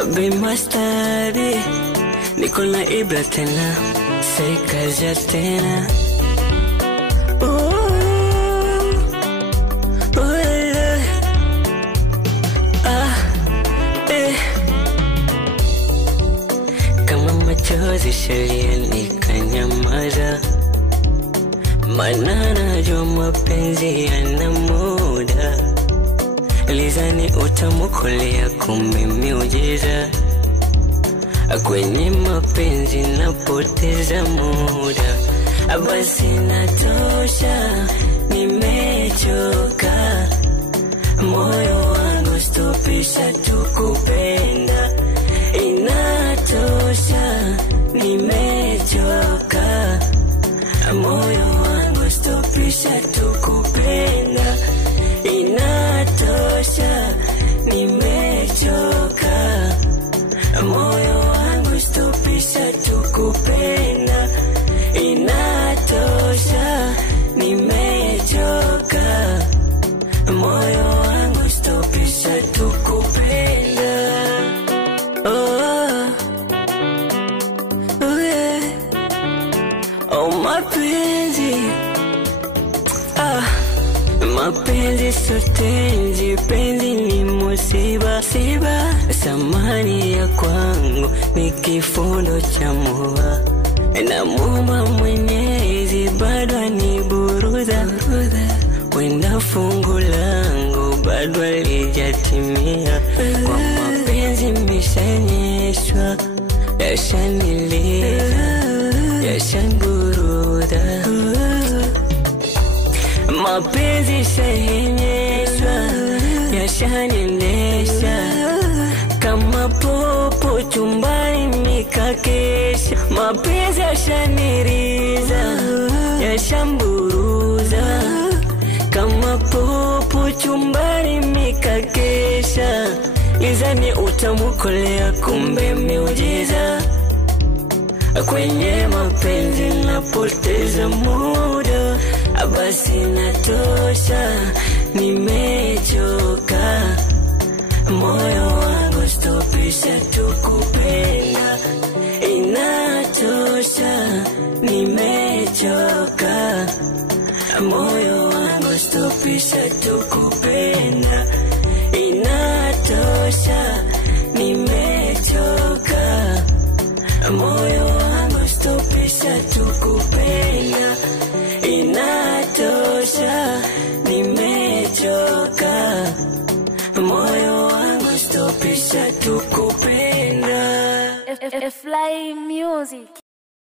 Abi mastari niko na Ibra tena, serikaja tena. Kama machozi shalia nikanyamaza, maana najua mapenzi yana muda. Lizani utamukolea kumbe miujiza, kwenye mapenzi napoteza muda. Basi natosha, nimechoka, moyo wangu stopisha tukupenda. Inatosha, nimechoka, moyo wangu stopisha tukupenda. Inatosha, nimechoka, moyo wangu stopisha tukupenda. Inatosha, nimechoka, moyo wangu stopisha tukupenda. Mapenzi, mapenzi sotenzi, penzi ni musiba, siba. Samani ya kwangu ni kifundo cha mua, na Muumba Mwenyezi bado aniburuza. Wenda fungu langu bado halijatimia, kwa mapenzi mishanyeshwa, yashaniliza, yashanburuda. Mapenzi shahenyeshwa, yashaniendesha, kama popo chumbani mikakesha. Mapenzi yashaniriza, yashamburuza, kama popo chumbani mikakesha. Lizani utamukolea kumbe miujiza, kwenye mapenzi napoteza muda. Basi natosha, nimechoka, moyo wangu stopisha tukupenda. Inatosha, nimechoka, moyo wangu stopisha tukupenda. Inatosha, nimechoka, moyo wangu stopisha tukupenda. Inatosha, nimechoka, moyo wangu stopisha tukupenda. Fly Music.